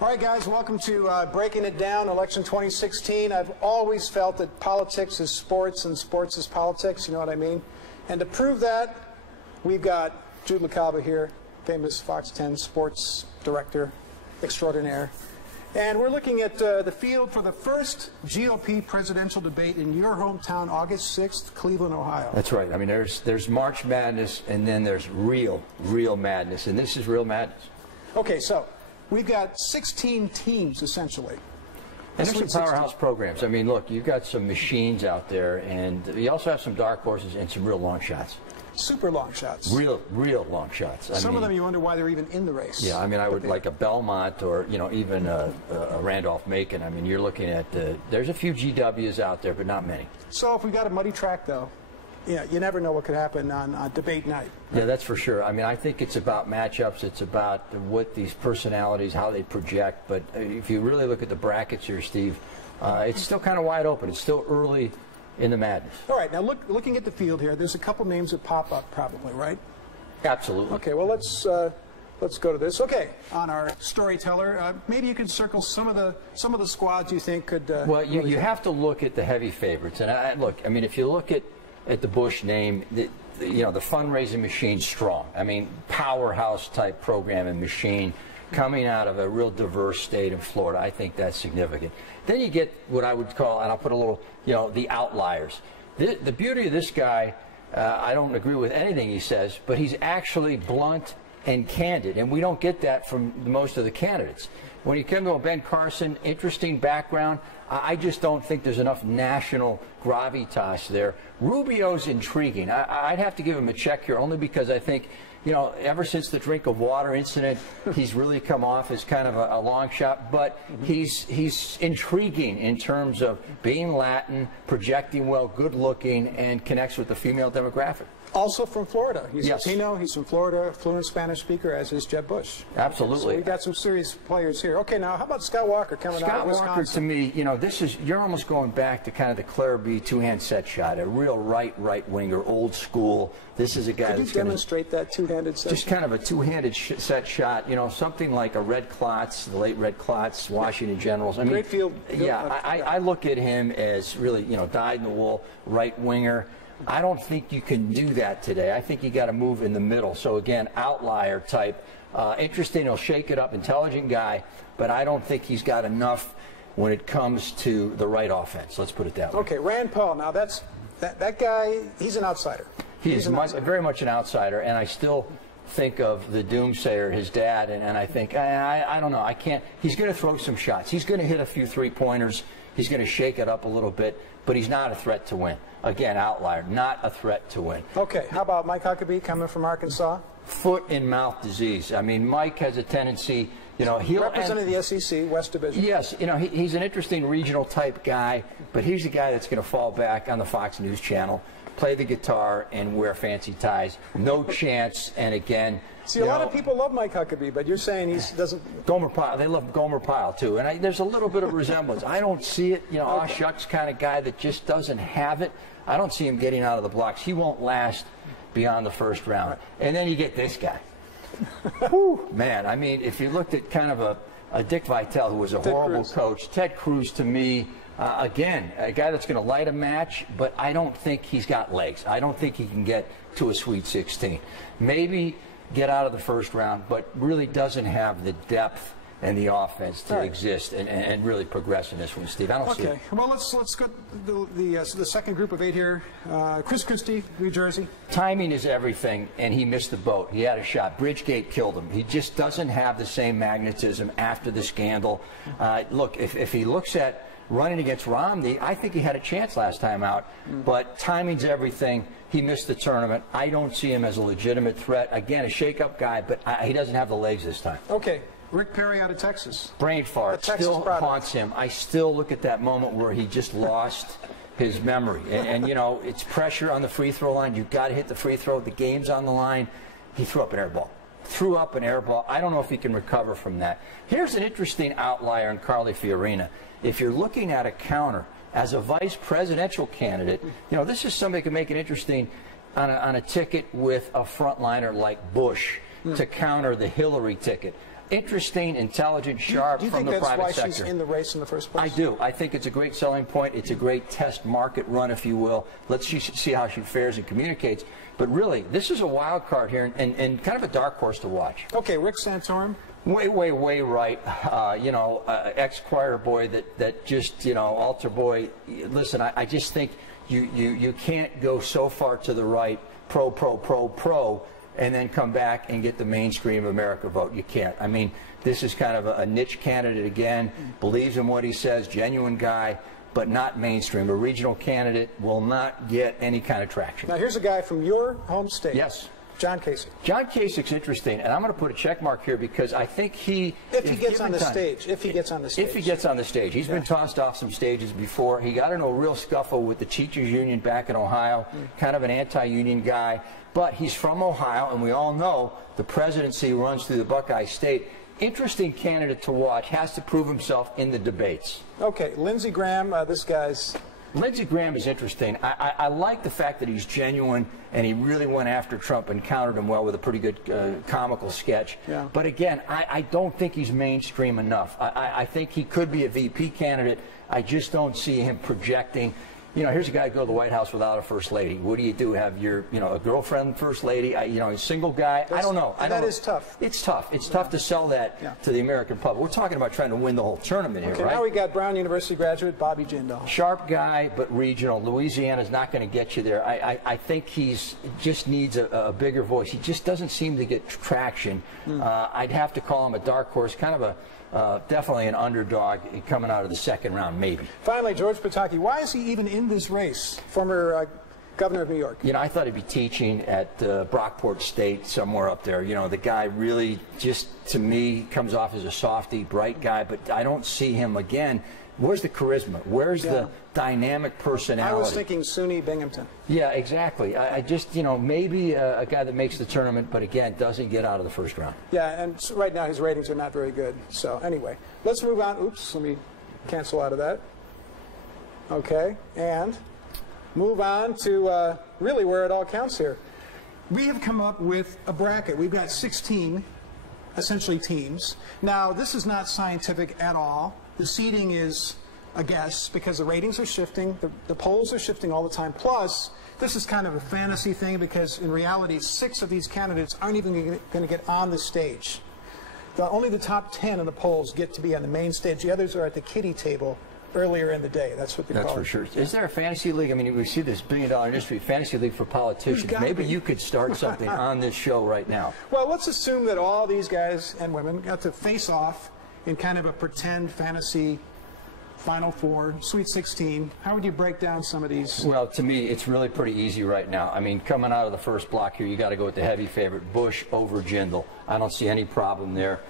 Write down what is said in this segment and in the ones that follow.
All right, guys, welcome to Breaking It Down, Election 2016. I've always felt that politics is sports and sports is politics, you know what I mean? And to prove that, we've got Jude LaCava here, famous Fox 10 sports director extraordinaire. And we're looking at the field for the first GOP presidential debate in your hometown, August 6th, Cleveland, Ohio. That's right. I mean, there's March Madness, and then there's real madness, and this is real madness. Okay, so we've got 16 teams, essentially. And there's some powerhouse programs. I mean, look, you've got some machines out there, and you also have some dark horses and some real long shots. Super long shots. Real long shots. Some of them you wonder why they're even in the race. Yeah, I mean, I would like a Belmont or, you know, even a Randolph-Macon. I mean, you're looking at, there's a few GWs out there, but not many. So if we got a muddy track, though, yeah, you never know what could happen on debate night. Yeah, that's for sure. I mean, I think it's about matchups. It's about what these personalities, how they project. But if you really look at the brackets here, Steve, it's still kind of wide open. It's still early in the madness. All right, now looking at the field here, there's a couple names that pop up probably, right? Absolutely. Okay, well, let's go to this. Okay, on our storyteller, maybe you could circle some of the squads you think could. Well, you have to look at the heavy favorites, and look. I mean, if you look at the Bush name, you know, the fundraising machine's strong. I mean, powerhouse type program and machine coming out of a real diverse state in Florida. I think that's significant. Then you get what I would call, and I'll put a little, you know, the outliers. The beauty of this guy, I don't agree with anything he says, but he's actually blunt and candid, and we don't get that from most of the candidates. When you come to a Ben Carson, interesting background, I just don't think there's enough national gravitas there. Rubio's intriguing. I'd have to give him a check here only because I think, you know, ever since the drink of water incident, he's really come off as kind of a long shot, but he's intriguing in terms of being Latin, projecting well, good looking, and connects with the female demographic. Also from Florida. He's yes. Latino, he's from Florida, fluent Spanish speaker, as is Jeb Bush. Absolutely. So we got some serious players here. Okay, now how about Scott Walker coming out of Wisconsin? Scott Walker, to me, you know, you're almost going back to kind of the Claire B. two-hand set shot, a real right winger, old school. This is a guy that's going to demonstrate that two-handed set. Just kind of a two-handed set shot, you know, something like a Red Klotz, the late Red Klotz, Washington Generals. I mean, great field. Yeah, I look at him as really, you know, dyed-in-the-wool right winger. I don't think you can do that today. I think you got to move in the middle. So again, outlier type. Interesting, he'll shake it up, intelligent guy, but I don't think he's got enough when it comes to the right offense. Let's put it that way. Okay, Rand Paul. Now that guy, he's an outsider. He's very much an outsider, and I still think of the doomsayer, his dad, and I think, I don't know, I can't. He's going to throw some shots. He's going to hit a few three-pointers. He's going to shake it up a little bit, but he's not a threat to win. Again, outlier, not a threat to win. Okay, how about Mike Huckabee coming from Arkansas? Foot and mouth disease. I mean, Mike has a tendency, you know, he'll representing the SEC West Division. Yes, you know, he's an interesting regional type guy, but he's a guy that's going to fall back on the Fox News channel, play the guitar, and wear fancy ties. No chance. And again, see, a lot of people love Mike Huckabee, but you're saying he doesn't. Gomer Pyle, they love Gomer Pyle too, and there's a little bit of resemblance. I don't see it, you know, aw shucks kind of guy that just doesn't have it. I don't see him getting out of the blocks. He won't last beyond the first round. And then you get this guy. Whew, man, I mean, if you looked at kind of a Dick Vitale, who was a horrible coach, Ted Cruz to me, again, a guy that's going to light a match, but I don't think he's got legs. I don't think he can get to a Sweet 16. Maybe get out of the first round, but really doesn't have the depth and the offense to exist and really progress in this one, Steve. I don't see it. Okay, well, let's go to the second group of 8 here. Chris Christie, New Jersey. Timing is everything, and he missed the boat. He had a shot. Bridgegate killed him. He just doesn't have the same magnetism after the scandal. Look, if he looks at running against Romney, I think he had a chance last time out, but timing's everything. He missed the tournament. I don't see him as a legitimate threat. Again, a shake-up guy, but he doesn't have the legs this time. Okay. Rick Perry out of Texas. Brain fart still haunts him. I still look at that moment where he just lost his memory. And you know, it's pressure on the free throw line. You've got to hit the free throw. The game's on the line. He threw up an air ball. I don't know if he can recover from that. Here's an interesting outlier in Carly Fiorina. If you're looking at a counter as a vice presidential candidate, you know, this is somebody who can make it interesting on a ticket with a frontliner like Bush to counter the Hillary ticket. Interesting, intelligent, sharp from the private sector. Do you think that's why she's in the race in the first place? I do. I think it's a great selling point. It's a great test market run, if you will. Let's see how she fares and communicates. But really, this is a wild card here and kind of a dark horse to watch. Okay, Rick Santorum. Way right. Ex-choir boy that just, altar boy. Listen, I just think you can't go so far to the right, pro, and then come back and get the mainstream America vote. You can't. I mean, this is kind of a niche candidate again, believes in what he says, genuine guy, but not mainstream. A regional candidate will not get any kind of traction. Now, here's a guy from your home state. Yes. John Kasich. John Kasich's interesting, and I'm going to put a check mark here because I think if he gets on the stage. If he gets on the stage. He's been tossed off some stages before. He got into a real scuffle with the teachers union back in Ohio, kind of an anti-union guy, but he's from Ohio, and we all know the presidency runs through the Buckeye State. Interesting candidate to watch, has to prove himself in the debates. Okay, Lindsey Graham, this guy's... Lindsey Graham is interesting. I like the fact that he's genuine and he really went after Trump and countered him well with a pretty good comical sketch. Yeah. But again, I don't think he's mainstream enough. I think he could be a VP candidate. I just don't see him projecting. Here's a guy who go to the White House without a first lady. What do you do? Have your, a girlfriend first lady? A single guy? I don't know. That is tough. It's tough. It's tough to sell that to the American public. We're talking about trying to win the whole tournament here, right? Now we got Brown University graduate Bobby Jindal. Sharp guy, but regional. Louisiana's not going to get you there. I think just needs a bigger voice. He just doesn't seem to get traction. I'd have to call him a dark horse, kind of definitely an underdog coming out of the second round, maybe. Finally, George Pataki. Why is he even in this race? Former governor of New York. I thought he'd be teaching at Brockport State, somewhere up there. The guy really just, to me, comes off as a softy, bright guy, but I don't see him again. Where's the charisma? Where's the dynamic personality? I was thinking SUNY Binghamton. Yeah, exactly. I just, maybe a guy that makes the tournament, but again, doesn't get out of the first round. Yeah, and right now his ratings are not very good. So anyway, let's move on. Oops, let me cancel out of that. Okay, and move on to really where it all counts here. We have come up with a bracket. We've got 16, essentially, teams. Now, this is not scientific at all. The seeding is a guess because the ratings are shifting, the polls are shifting all the time. Plus, this is kind of a fantasy thing because in reality, 6 of these candidates aren't even going to get on the stage. Only the top 10 in the polls get to be on the main stage. The others are at the kiddie table earlier in the day. That's what they call it. That's for sure. Is there a fantasy league? I mean, we see this billion-dollar industry, fantasy league for politicians. Maybe you could start something on this show right now. Well, let's assume that all these guys and women got to face off in kind of a pretend fantasy Final Four, Sweet 16. How would you break down some of these? Well, to me, it's really pretty easy right now. I mean, coming out of the first block here, you got to go with the heavy favorite, Bush over Jindal. I don't see any problem there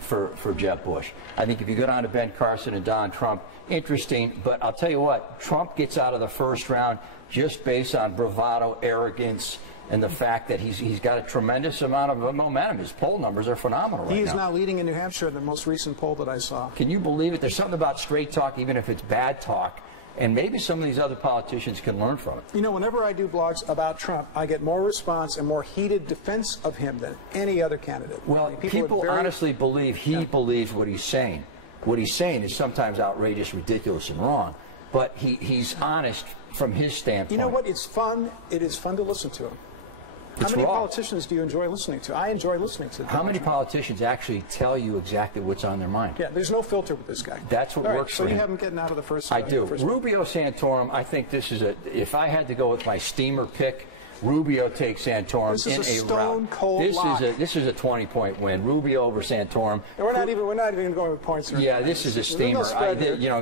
for Jeb Bush. I think if you go down to Ben Carson and Don Trump, interesting, but I'll tell you what, Trump gets out of the first round just based on bravado, arrogance, and the fact that he's got a tremendous amount of momentum. His poll numbers are phenomenal right now. He is now leading in New Hampshire, the most recent poll that I saw. Can you believe it? There's something about straight talk, even if it's bad talk, and maybe some of these other politicians can learn from it. Whenever I do blogs about Trump, I get more response and more heated defense of him than any other candidate. Well, people honestly believe he believes what he's saying. What he's saying is sometimes outrageous, ridiculous, and wrong, but he's honest from his standpoint. You know what? It's fun. It is fun to listen to him. How many politicians do you enjoy listening to? I enjoy listening to them. How many politicians actually tell you exactly what's on their mind? Yeah, there's no filter with this guy. That's what works for him. So you have him getting out of the first I do. First Rubio Santorum, I think this is if I had to go with my steamer pick, Rubio takes Santorum in a rout. Stone cold lock. This is a 20-point win. Rubio over Santorum. And we're not even going with points. Yeah, this is a steamer.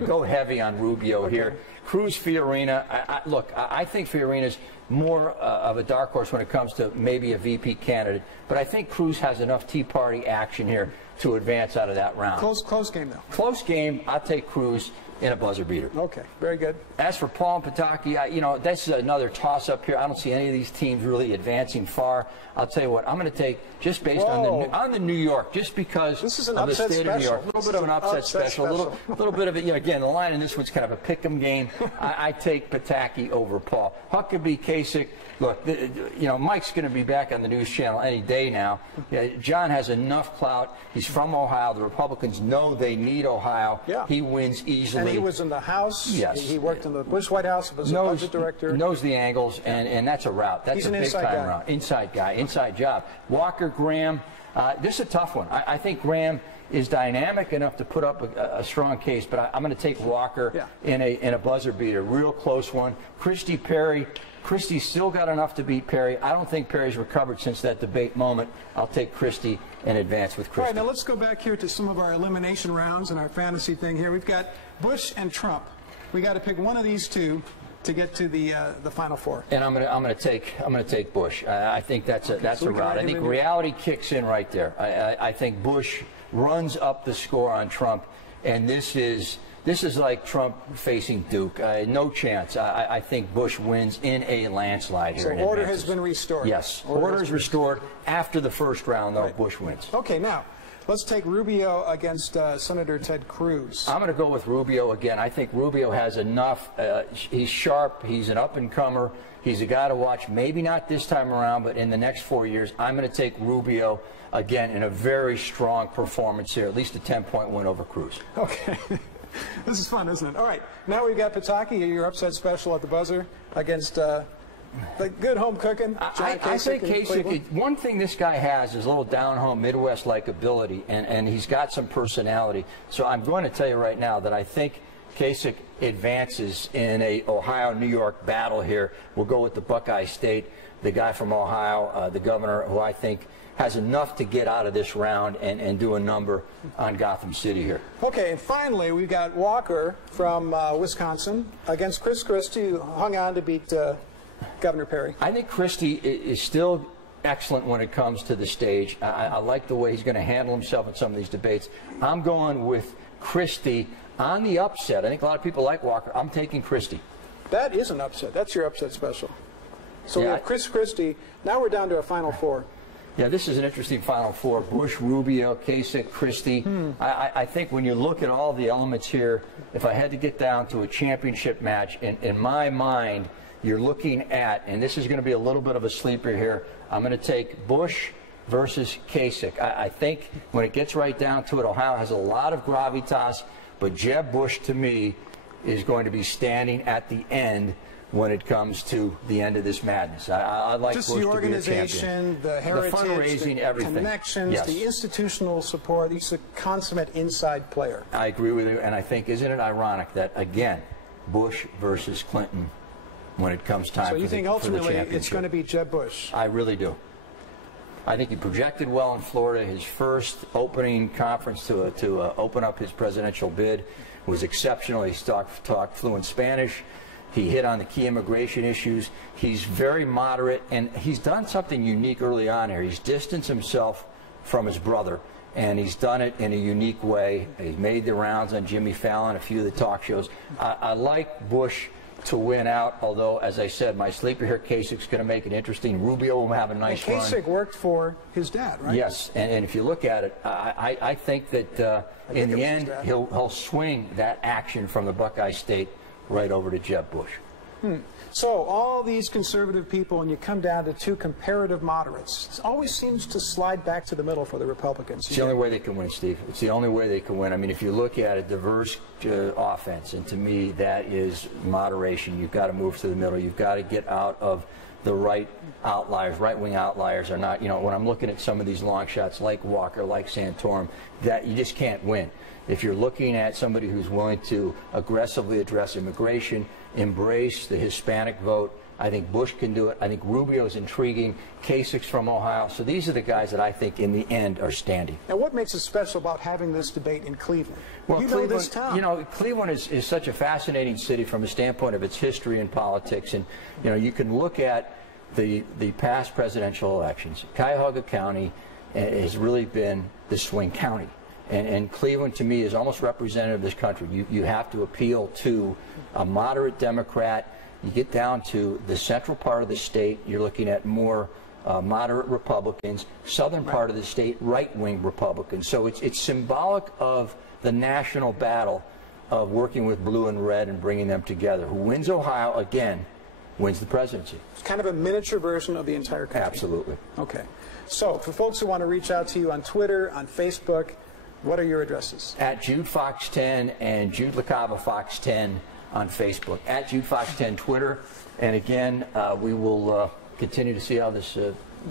Go heavy on Rubio here. Cruz Fiorina. Look, I think Fiorina's more of a dark horse when it comes to maybe a VP candidate, but I think Cruz has enough Tea Party action here to advance out of that round. Close game, though. Close game. I'll take Cruz. in a buzzer beater. Okay, very good. As for Paul and Pataki, you know, that's another toss-up here. I don't see any of these teams really advancing far. I'll tell you what, I'm going to take, just based on the New York, just because this is an of the upset state special. of New York. A little bit of an upset special. A little bit of it, you know, again, the line in this one's kind of a pick-em game. I take Pataki over Paul. Huckabee, Kasich. Look, you know, Mike's going to be back on the news channel any day now. Yeah, John has enough clout. He's from Ohio. The Republicans know they need Ohio. Yeah. He wins easily. And he was in the House. Yes. He worked in the Bush White House as a budget director. Knows the angles, and that's a route. That's a big-time route. Inside guy, inside job. Walker, Graham, this is a tough one. I think Graham is dynamic enough to put up a strong case, but I'm going to take Walker in a buzzer beater. Real close one. Christie, Perry. Christie's still got enough to beat Perry. I don't think Perry's recovered since that debate moment. I'll take Christie and advance with Christie. All right, now let's go back here to some of our elimination rounds and our fantasy thing here. We've got Bush and Trump. We got to pick one of these two to get to the Final Four. And I'm gonna take Bush. I think that's a route. I think reality kicks in right there. I think Bush runs up the score on Trump, and this is like Trump facing Duke. No chance. I think Bush wins in a landslide here. So order has been restored. Yes, order is restored after the first round, though. Right. Bush wins. Okay, now let's take Rubio against Senator Ted Cruz. I'm going to go with Rubio again. I think Rubio has enough. He's sharp. He's an up-and-comer. He's a guy to watch. Maybe not this time around, but in the next 4 years, I'm going to take Rubio again in a very strong performance here, at least a 10-point win over Cruz. Okay. This is fun, isn't it? All right, now we've got Pataki, your upset special at the buzzer against the good home cooking. I think Kasich, one thing this guy has is a little down-home Midwest-like ability, and he's got some personality. So I'm going to tell you right now that I think Kasich advances in a Ohio-New York battle here. We'll go with the Buckeye State, the guy from Ohio, the governor, who I think has enough to get out of this round and do a number on Gotham City here. Okay, and finally, we've got Walker from Wisconsin against Chris Christie, who hung on to beat Governor Perry. I think Christie is still excellent when it comes to the stage. I like the way he's going to handle himself in some of these debates. I'm going with Christie on the upset. I think a lot of people like Walker. I'm taking Christie. That is an upset. That's your upset special. So we have Chris Christie. Now we're down to a Final Four. Yeah, this is an interesting Final Four. Bush, Rubio, Kasich, Christie. I think when you look at all the elements here, if I had to get down to a championship match, in my mind, you're looking at, and this is going to be a little bit of a sleeper here, I'm going to take Bush versus Kasich. I think when it gets right down to it, Ohio has a lot of gravitas, but Jeb Bush, to me, is going to be standing at the end when it comes to the end of this madness. I like just Bush the organization, to be a champion. the heritage, the fundraising, the everything. Connections, the institutional support. He's a consummate inside player. I agree with you, and I think, isn't it ironic that, again, Bush versus Clinton when it comes time for the championship? So you think ultimately it's going to be Jeb Bush? I really do. I think he projected well in Florida. His first opening conference to open up his presidential bid was exceptional. He talked fluent Spanish. He hit on the key immigration issues. He's very moderate, and he's done something unique early on here. He's distanced himself from his brother, and he's done it in a unique way. He's made the rounds on Jimmy Fallon, a few of the talk shows. I like Bush to win out, although, as I said, my sleeper here, Kasich's going to make it interesting. Rubio will have a nice run. Kasich worked for his dad, right? Yes, and if you look at it, I think that in the end, he'll swing that action from the Buckeye State right over to Jeb Bush. So all these conservative people, when you come down to two comparative moderates, it always seems to slide back to the middle for the Republicans. It's the only way they can win, Steve. It's the only way they can win. I mean, if you look at a diverse offense, and to me that is moderation. You've got to move to the middle. You've got to get out of the right outliers. Right-wing outliers are not, you know, when I'm looking at some of these long shots like Walker, like Santorum, that you just can't win. If you're looking at somebody who's willing to aggressively address immigration, embrace the Hispanic vote, I think Bush can do it. I think Rubio's intriguing. Kasich's from Ohio. So these are the guys that I think in the end are standing. Now, what makes it special about having this debate in Cleveland? Well, Cleveland, know this town. You know, Cleveland is such a fascinating city from the standpoint of its history and politics. And, you know, you can look at the past presidential elections. Cuyahoga County has really been the swing county. And Cleveland, to me, is almost representative of this country. You have to appeal to a moderate Democrat. You get down to the central part of the state, you're looking at more moderate Republicans. Southern part of the state, right-wing Republicans. So it's symbolic of the national battle of working with blue and red and bringing them together. Who wins Ohio, again, wins the presidency. It's kind of a miniature version of the entire country. Absolutely. Okay. So for folks who want to reach out to you on Twitter, on Facebook, what are your addresses? At Jude Fox 10 and Jude LaCava Fox 10 on Facebook. At Jude Fox 10 Twitter. And again, we will continue to see how this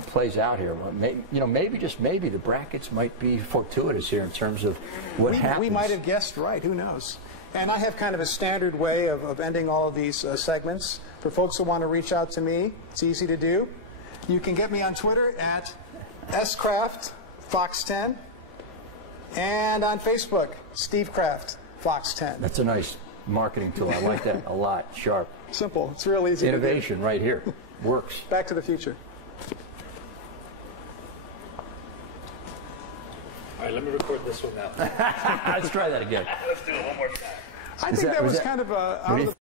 plays out here. Maybe, just maybe, the brackets might be fortuitous here in terms of what happens. We might have guessed right. Who knows? And I have kind of a standard way of ending all of these segments. For folks who want to reach out to me, it's easy to do. You can get me on Twitter at Krafft Fox 10. And on Facebook, Steve Krafft, Fox 10. That's a nice marketing tool. I like that a lot. Sharp. Simple. It's real easy. Innovation right here. Works. Back to the future. All right, let me record this one now. Let's try that again. Let's do it one more time. I think that was kind of out of the